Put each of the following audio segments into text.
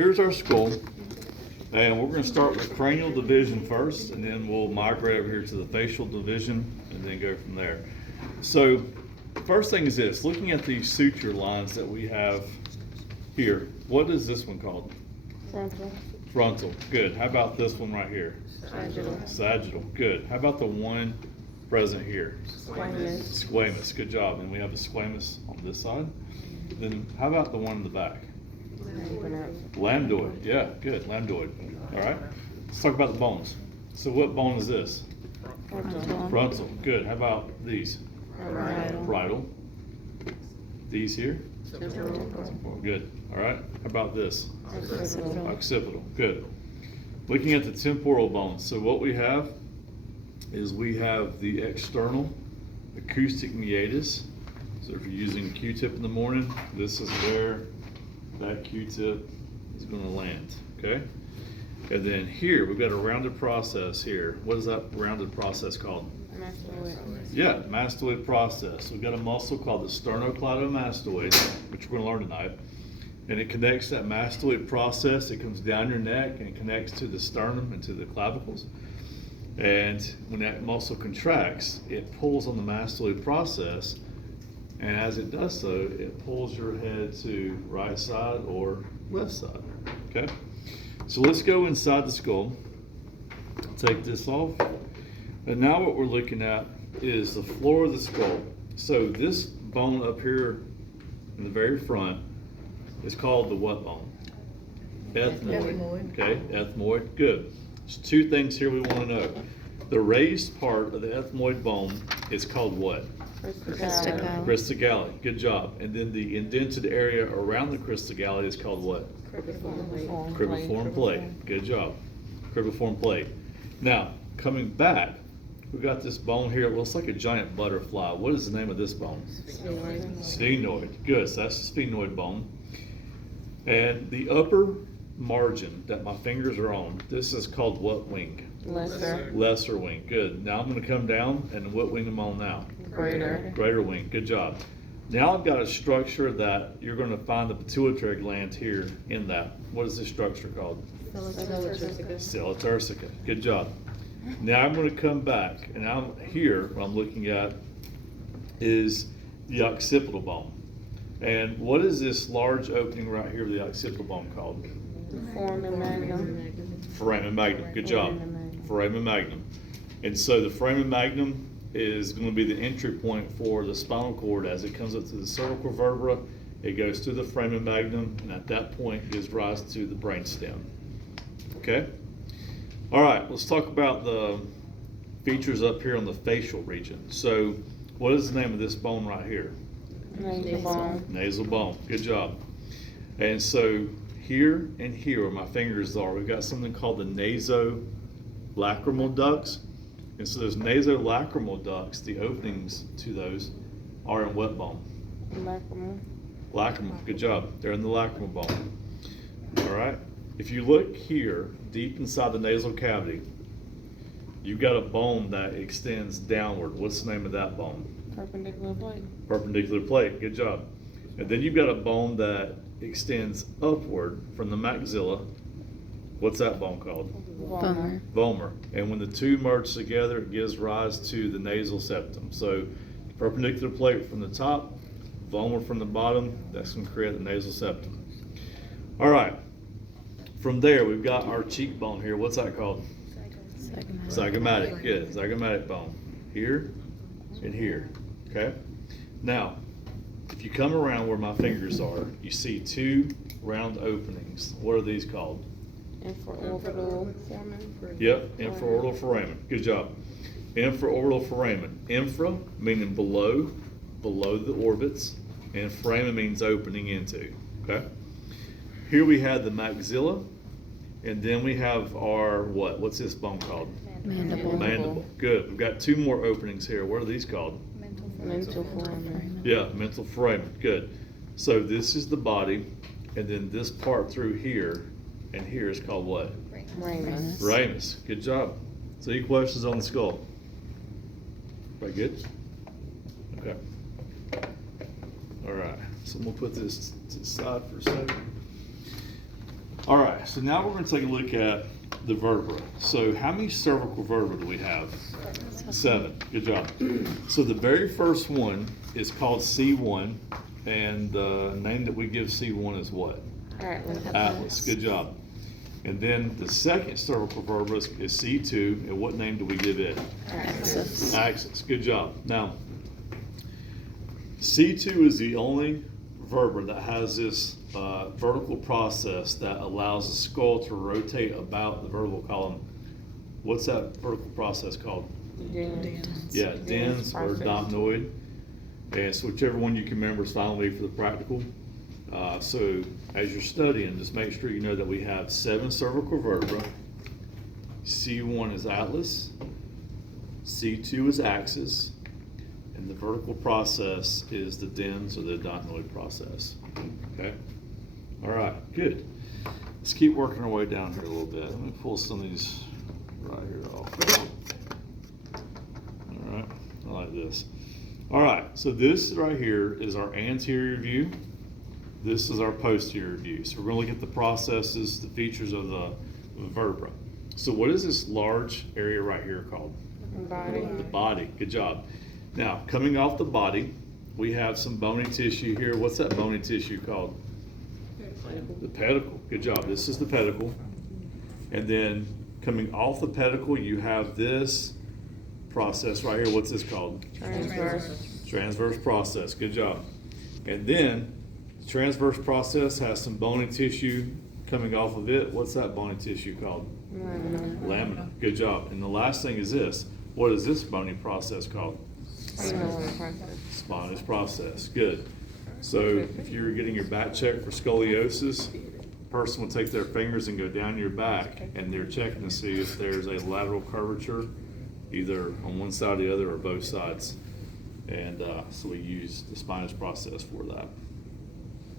Here's our skull, and we're going to start with cranial division first, and then we'll migrate over here to the facial division, and then go from there. So, first thing is this: looking at these suture lines that we have here, what is this one called? Frontal. Frontal. Good. How about this one right here? Sagittal. Sagittal. Good. How about the one present here? Squamous. Squamous. Good job. And we have a squamous on this side. Then how about the one in the back? Lambdoid. Yeah, good. Lambdoid. All right. Let's talk about the bones. So what bone is this? Frontal. Frontal. Good. How about these? Parietal. Parietal. These here? Temporal. Good. All right. How about this? Occipital. Occipital. Good. Looking at the temporal bones. So what we have is we have the external acoustic meatus. So if you're using a Q-tip in the morning, this is where that Q-tip is going to land. Okay. And then here we've got a rounded process here. What is that rounded process called? Mastoid. Yeah, mastoid process. We've got a muscle called the sternocleidomastoid, which we're going to learn tonight. And it connects that mastoid process. It comes down your neck and it connects to the sternum and to the clavicles. And when that muscle contracts, it pulls on the mastoid process. And as it does so, it pulls your head to right side or left side. Okay? So let's go inside the skull. Take this off. And now what we're looking at is the floor of the skull. So this bone up here in the very front is called the what bone? Ethmoid. Okay, ethmoid. Good. There's two things here we want to know. The raised part of the ethmoid bone is called what? Cristagalli. Cristagalli. Good job. And then the indented area around the cristagalli is called what? Cribriform plate. Good job. Cribriform plate. Now, coming back, we've got this bone here. It looks like a giant butterfly. What is the name of this bone? Sphenoid. Good. So that's the sphenoid bone. And the upper margin that my fingers are on, this is called what wing? Lesser. Lesser wing. Good. Now I'm going to come down, and what wing am I on now? Greater. Greater wing. Good job. Now I've got a structure that you're going to find the pituitary gland here in that. What is this structure called? Stella turcica. Good job. Now I'm going to come back, and I'm here, what I'm looking at is the occipital bone. And what is this large opening right here of the occipital bone called? Foramen magnum. Foramen magnum. Good job. Foramen magnum. And so the foramen magnum is going to be the entry point for the spinal cord. As it comes up to the cervical vertebra, it goes through the foramen magnum, and at that point gives rise to the brainstem. Okay? All right, let's talk about the features up here on the facial region. So what is the name of this bone right here? Nasal bone. Nasal bone. Good job. And so here and here where my fingers are, we've got something called the nasolacrimal ducts. And so those nasolacrimal ducts, the openings to those are in what bone? Lacrimal. Lacrimal. Good job. They're in the lacrimal bone. All right. If you look here, deep inside the nasal cavity, you've got a bone that extends downward. What's the name of that bone? Perpendicular plate. Perpendicular plate. Good job. And then you've got a bone that extends upward from the maxilla. What's that bone called? Vomer. Vomer. And when the two merge together, it gives rise to the nasal septum. So perpendicular plate from the top, vomer from the bottom, that's going to create the nasal septum. All right. From there, we've got our cheekbone here. What's that called? Zygomatic. Good. Zygomatic bone. Here and here. Okay? Now, if you come around where my fingers are, you see two round openings. What are these called? Infraorbital foramen. Yep, infraorbital foramen. Good job. Infraorbital foramen. Infra meaning below the orbits, and foramen means opening into. Okay? Here we have the maxilla, and then we have our what? What's this bone called? Mandible. Mandible. Good. We've got two more openings here. What are these called? Mental foramen. Yeah, mental foramen. Good. So this is the body, and then this part through here and here is called what? Ramus. Ramus. Good job. So any questions on the skull? Very good? Okay. All right. So I'm going to put this to the side for a second. All right, so now we're going to take a look at the vertebra. So how many cervical vertebrae do we have? 7. Good job. So the very first one is called C1, and the name that we give C1 is what? Atlas. Good job. And then the second cervical vertebra is C2, and what name do we give it? Axis. Axis. Good job. Now, C2 is the only vertebra that has this vertical process that allows the skull to rotate about the vertebral column. What's that vertical process called? Dens. Yeah, dens or dominoid. And so whichever one you can remember is fine with me for the practical. So as you're studying, just make sure you know that we have 7 cervical vertebrae. C1 is atlas, C2 is axis, and the vertical process is the dens or the dominoid process. Okay? All right, good. Let's keep working our way down here a little bit. Let me pull some of these right here off. All right, I like this. All right, so this right here is our anterior view. This is our posterior view. So we're going to look at the processes, the features of the vertebra. So what is this large area right here called? Body. The body. Good job. Now, coming off the body, we have some bony tissue here. What's that bony tissue called? The pedicle. Good job. This is the pedicle. And then coming off the pedicle, you have this process right here. What's this called? Transverse. Transverse process. Good job. And then the transverse process has some bony tissue coming off of it. What's that bony tissue called? Lamina. Lamina. Good job. And the last thing is this. What is this bony process called? Spinous process. Good. So if you were getting your back checked for scoliosis, a person would take their fingers and go down your back, and they're checking to see if there's a lateral curvature, either on one side or the other or both sides. And so we use the spinous process for that.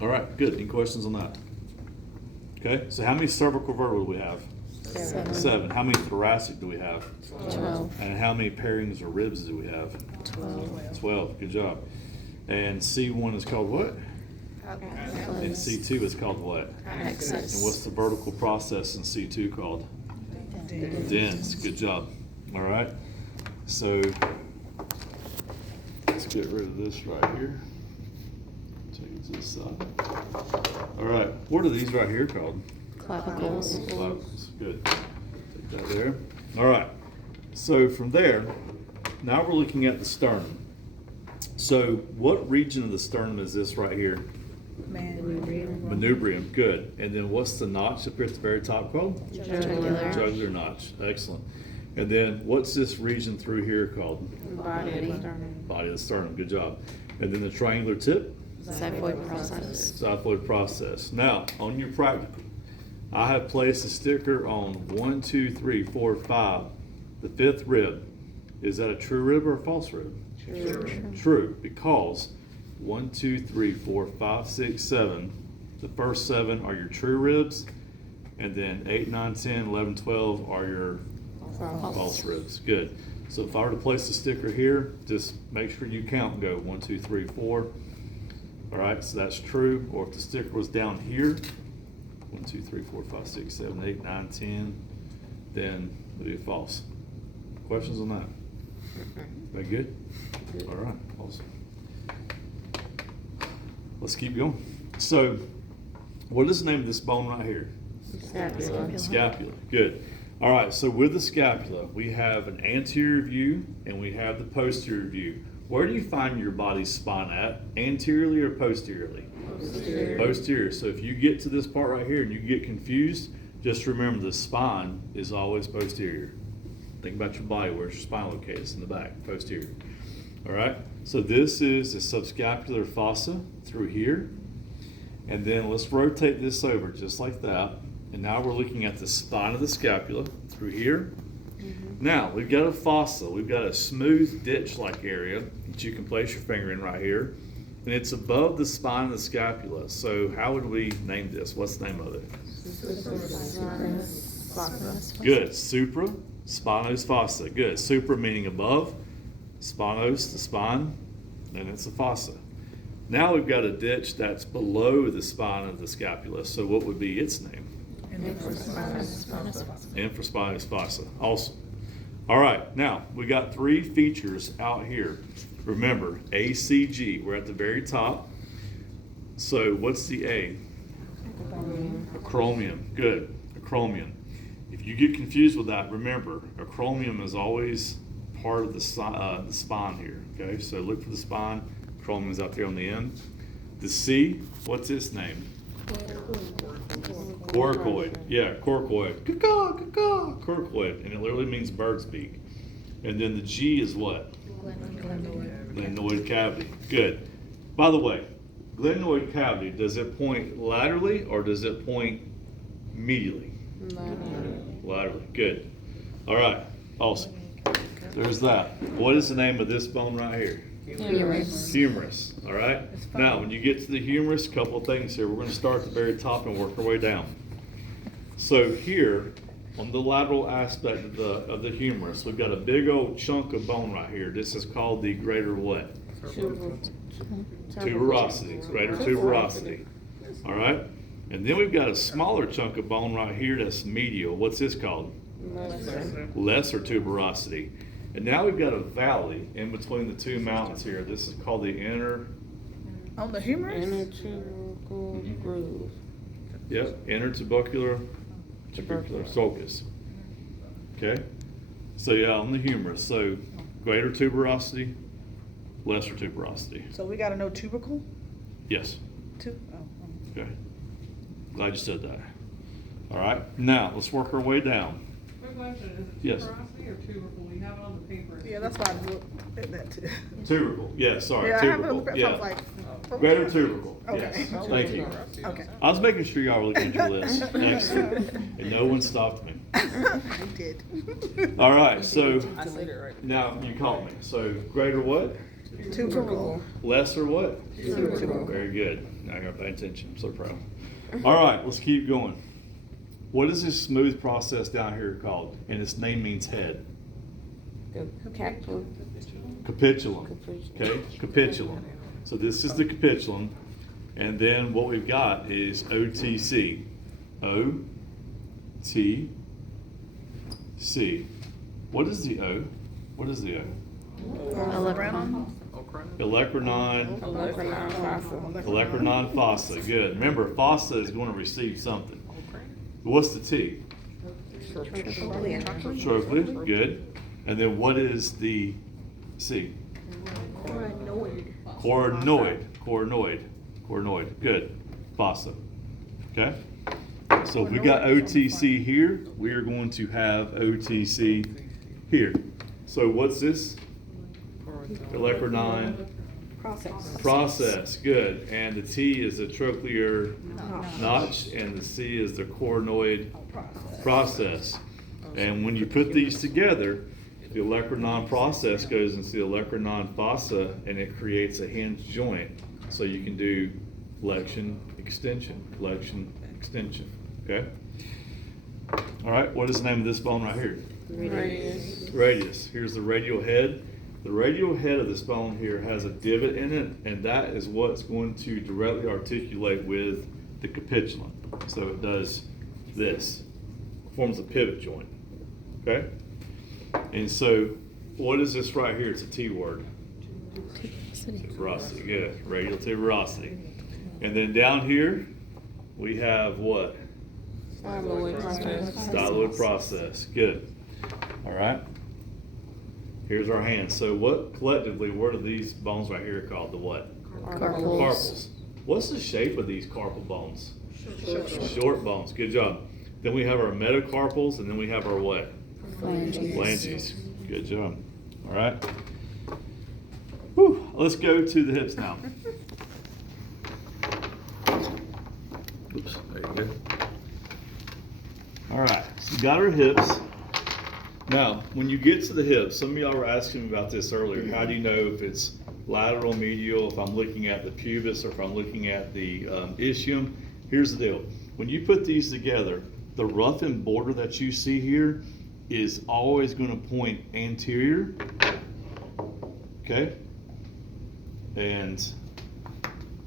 All right, good. Any questions on that? Okay, so how many cervical vertebrae do we have? 7. How many thoracic do we have? 12. And how many pairings or ribs do we have? 12. Good job. And C1 is called what? And C2 is called what? Axis. And what's the vertical process in C2 called? Dens. Good job. All right. So let's get rid of this right here. Take it to the side. All right. What are these right here called? Clavicles. Clavicles. Good. Take that there. All right. So from there, now we're looking at the sternum. So what region of the sternum is this right here? Manubrium. Good. And then what's the notch up here at the very top called? Jugular. Jugular notch. Excellent. And then what's this region through here called? Body of the sternum. Body of the sternum. Good job. And then the triangular tip? Xiphoid process. Xiphoid process. Now, on your practical, I have placed a sticker on 1, 2, 3, 4, 5, the 5th rib. Is that a true rib or a false rib? True, because 1, 2, 3, 4, 5, 6, 7, the first 7 are your true ribs, and then 8, 9, 10, 11, 12 are your false ribs. Good. So if I were to place the sticker here, just make sure you count and go 1, 2, 3, 4. All right, so that's true. Or if the sticker was down here, 1, 2, 3, 4, 5, 6, 7, 8, 9, 10, then it would be false. Questions on that? That good? All right, awesome. Let's keep going. So, what is the name of this bone right here? Scapula. Scapula. Good. All right, so with the scapula, we have an anterior view and we have the posterior view. Where do you find your body's spine at? Anteriorly or posteriorly? Posterior. So if you get to this part right here and you get confused, just remember the spine is always posterior. Think about your body. Where's your spine located? It's in the back, posterior. All right, so this is the subscapular fossa through here. And then let's rotate this over just like that. And now we're looking at the spine of the scapula through here. Now, we've got a fossa. We've got a smooth ditch-like area that you can place your finger in right here. And it's above the spine of the scapula. So how would we name this? What's the name of it? Good. Supra spinos fossa. Good. Supra meaning above. Spinos, the spine. And it's a fossa. Now we've got a ditch that's below the spine of the scapula. So what would be its name? Infraspinous fossa. Awesome. All right, now we got 3 features out here. Remember, ACG, we're at the very top. So what's the A? Acromion. Good. Acromion. If you get confused with that, remember, acromion is always part of the spine here. Okay, so look for the spine. Acromion is out there on the end. The C, what's its name? Coracoid. Yeah, coracoid. Caw, caw, coracoid. And it literally means bird's beak. And then the G is what? Glenoid cavity. Good. By the way, glenoid cavity, does it point laterally or does it point medially? Laterally. Good. All right. Awesome. There's that. What is the name of this bone right here? Humerus. Humerus. All right. Now, when you get to the humerus, a couple of things here. We're going to start at the very top and work our way down. So here, on the lateral aspect of the humerus, we've got a big old chunk of bone right here. This is called the greater what? Tuberosity. Greater tuberosity. All right. And then we've got a smaller chunk of bone right here that's medial. What's this called? Lesser tuberosity. And now we've got a valley in between the 2 mountains here. This is called the inner. On the humerus? Intertubercle groove. Yep, intertubercular sulcus. Okay. So yeah, on the humerus. So greater tuberosity, lesser tuberosity. So we gotta know tubercle? Yes. Oh. Okay. Glad you said that. All right. Now let's work our way down. Quick question, is Yes. it tuberosity or tubercle? We have it on the paper. Yeah, that's why I looked at that too. Tubercle. Yeah, sorry. Yeah, I have it Tubercle. on the paper, so I was like. Greater tubercle. Okay. Yes. Thank you. Okay. I was making sure y'all were looking at your list. Excellent. And no one stopped me. You did. All right. So I said it right. now you caught me. So greater what? Tubercle. Lesser what? Tubercle. Very good. Now I gotta pay attention. I'm so proud. All right, let's keep going. What is this smooth process down here called? And its name means head. Capitulum. Okay, capitulum. So this is the capitulum, and then what we've got is OTC. O-T-C. What is the O? What is the O? Olecranon. Olecranon. Olecranon fossa. Good. Remember, fossa is going to receive something. What's the T? Trochlear. Good. And then what is the C? Coronoid. Good. Fossa. Okay. So if we got OTC here, we are going to have OTC here. So what's this? Olecranon process. Good. And the T is the trochlear notch, and the C is the coronoid process. And when you put these together, the olecranon process goes into the olecranon fossa, and it creates a hinge joint. So you can do flexion, extension. Okay? All right, what is the name of this bone right here? Radius. Here's the radial head. The radial head of this bone here has a divot in it, and that is what's going to directly articulate with the capitulum. So it does this, forms a pivot joint. Okay? And so, what is this right here? It's a T word. Tuberosity. Good. Radial tuberosity. And then down here, we have what? Styloid process. Good. All right. Here's our hands. So what are these bones right here called? The what? Carpals. What's the shape of these carpal bones? Short bones. Good job. Then we have our metacarpals, and then we have our what? Phalanges. Good job. All right. Whew. Let's go to the hips now. Oops. There you go. All right. So we got our hips. Now, when you get to the hips, some of y'all were asking me about this earlier. How do you know if it's lateral, medial, if I'm looking at the pubis, or if I'm looking at the ischium? Here's the deal. When you put these together, the roughened border that you see here is always going to point anterior. Okay? And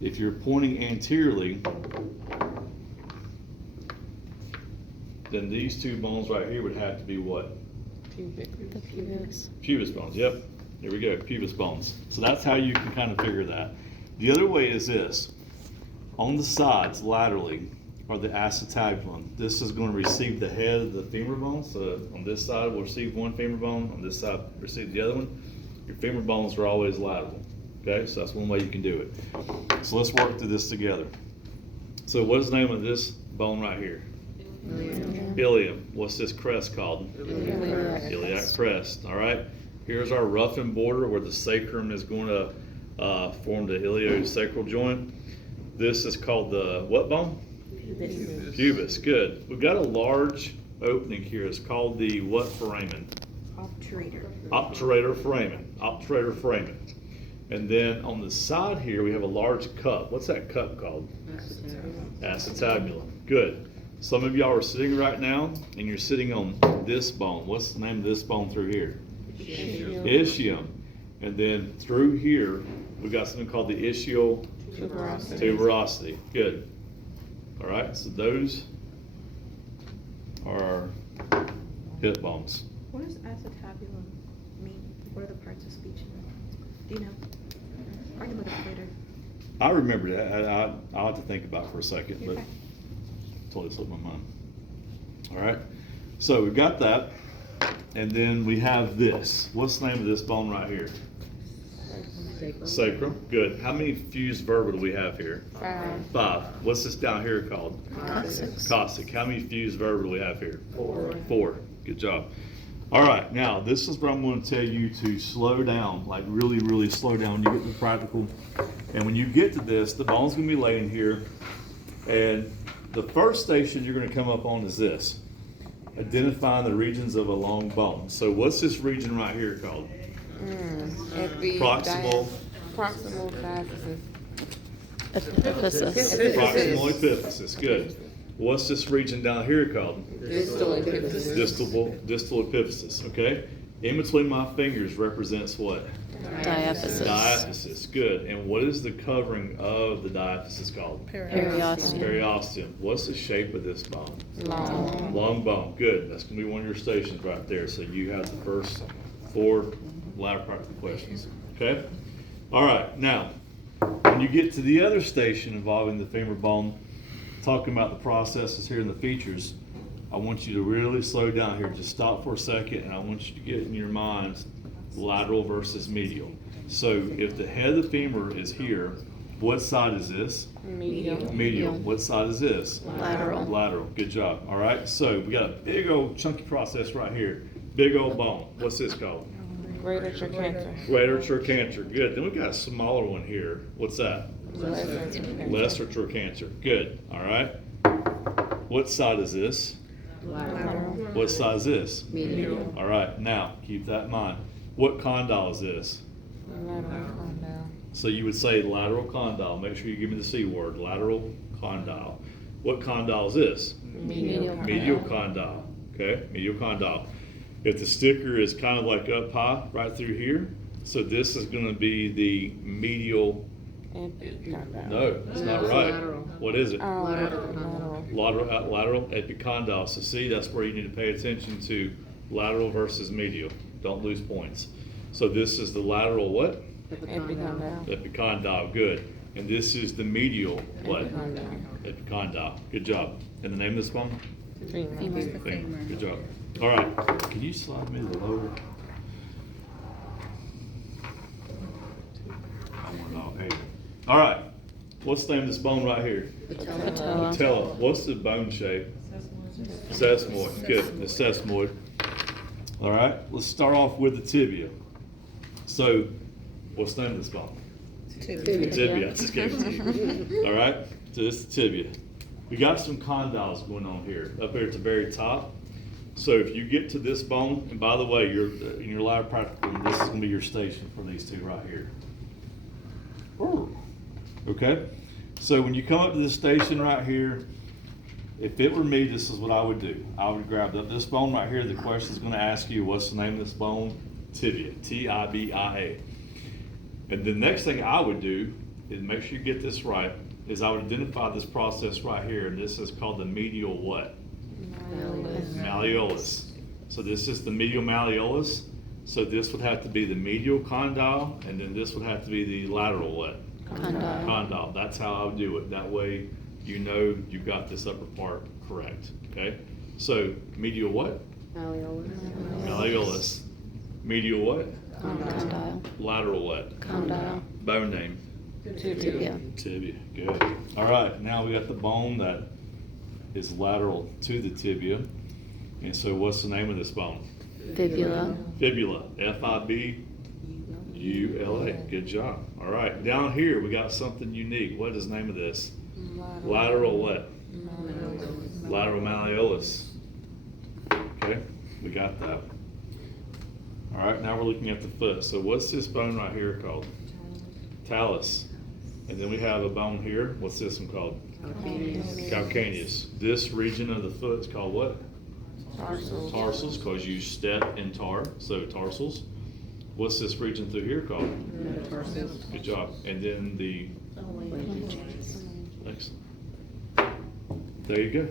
if you're pointing anteriorly, then these two bones right here would have to be what? The pubis. Pubis bones, yep. There we go, pubis bones. So that's how you can kind of figure that. The other way is this. On the sides, laterally, are the acetabulum. This is going to receive the head of the femur bone. So on this side, we'll receive one femur bone. On this side, receive the other one. Your femur bones are always lateral. Okay, so that's one way you can do it. So let's work through this together. So what is the name of this bone right here? Ilium. What's this crest called? Iliac crest. All right. Here's our roughened border where the sacrum is going to form the iliosacral joint. This is called the what bone? Pubis. Good. We've got a large opening here. It's called the what foramen? Obturator foramen. Obturator foramen. And then on the side here, we have a large cup. What's that cup called? Acetabulum. Good. Some of y'all are sitting right now, and you're sitting on this bone. What's the name of this bone through here? Ischium. And then through here, we've got something called the ischial tuberosity. Good. All right, so those are our hip bones. What does acetabulum mean? What are the parts of speech? Do you know? I can look it up later. I remember that. I'll have to think about it for a second, but Okay. totally slipped my mind. All right, so we've got that, and then we have this. What's the name of this bone right here? Sacrum. Good. How many fused vertebra do we have here? 5. 5. What's this down here called? Coccyx. How many fused vertebra do we have here? 4. Good job. All right, now this is where I'm going to tell you to slow down, like really, really slow down when you get to the practical. And when you get to this, the bone's going to be laying here, and the first station you're going to come up on is this. Identifying the regions of a long bone. So what's this region right here called? Proximal. Proximal diaphysis. Epiphysis. Proximal epiphysis. Good. What's this region down here called? Distal epiphysis. Distal epiphysis. Okay. In between my fingers represents what? Diaphysis. Diaphysis. Good. And what is the covering of the diaphysis called? Periosteum. Periosteum. What's the shape of this bone? Long. Long bone. Good. That's going to be one of your stations right there. So you have the first 4 ladder practical questions. Okay? All right. Now, when you get to the other station involving the femur bone, talking about the processes here and the features, I want you to really slow down here. Just stop for a second, and I want you to get in your minds lateral versus medial. So if the head of the femur is here, what side is this? Medial. Medial. What side is this? Lateral. Lateral. Good job. All right. So we got a big old chunky process right here. Big old bone. What's this called? Greater trochanter. Greater trochanter. Good. Then we got a smaller one here. What's that? Lesser trochanter. Good. All right. What side is this? Lateral. What side is this? Medial. All right. Now keep that in mind. What condyle is this? Lateral condyle. So you would say lateral condyle. Make sure you give me the C word. Lateral condyle. What condyle is this? Medial. Medial condyle. Okay. Medial condyle. If the sticker is kind of like up high right through here, so this is going to be the medial. Epicondyle. No, that's not right. lateral. What is it? Lateral. Lateral epicondyle. So see, that's where you need to pay attention to lateral versus medial. Don't lose points. So this is the lateral what? Epicondyle. Epicondyle. Good. And this is the medial what? Epicondyle. Epicondyle. Good job. And the name of this one? Femur. Femur. Good job. All right. Can you slide me the lower? Oh, hey. All right. What's the name of this bone right here? Patella. Patella. What's the bone shape? Sesamoid. Good. The sesamoid. All right. Let's start off with the tibia. So, what's the name of this bone? Tibia. I just gave it to you. All right. So this is the tibia. We got some condyles going on here. Up here at the very top. So if you get to this bone, and by the way, you're in your live practical, this is going to be your station for these two right here. Okay? So when you come up to this station right here, if it were me, this is what I would do. I would grab this bone right here. The question is going to ask you, what's the name of this bone? Tibia. T-I-B-I-A. And the next thing I would do is make sure you get this right, is I would identify this process right here. And this is called the medial what? malleolus. So this is the medial malleolus. So this would have to be the medial condyle, and then this would have to be the lateral what? Condyle. Condyle. That's how I would do it. That way you know you got this upper part correct. Okay? So medial what? Malleolus. Medial what? Condyle. Lateral what? Condyle. Bone name? Tibia. Tibia. Good. All right. Now we got the bone that is lateral to the tibia. And so what's the name of this bone? Fibula. Fibula. F-I-B-U-L-A. Good job. All right. Down here we got something unique. What is the name of this? Lateral what? Lateral malleolus. Okay. We got that. All right. Now we're looking at the foot. So what's this bone right here called? Talus. And then we have a bone here. What's this one called? Calcaneus. This region of the foot is called what? Tarsals, because you step in tar, so tarsals. What's this region through here called? Metatarsals. Good job. And then the, excellent. There you go.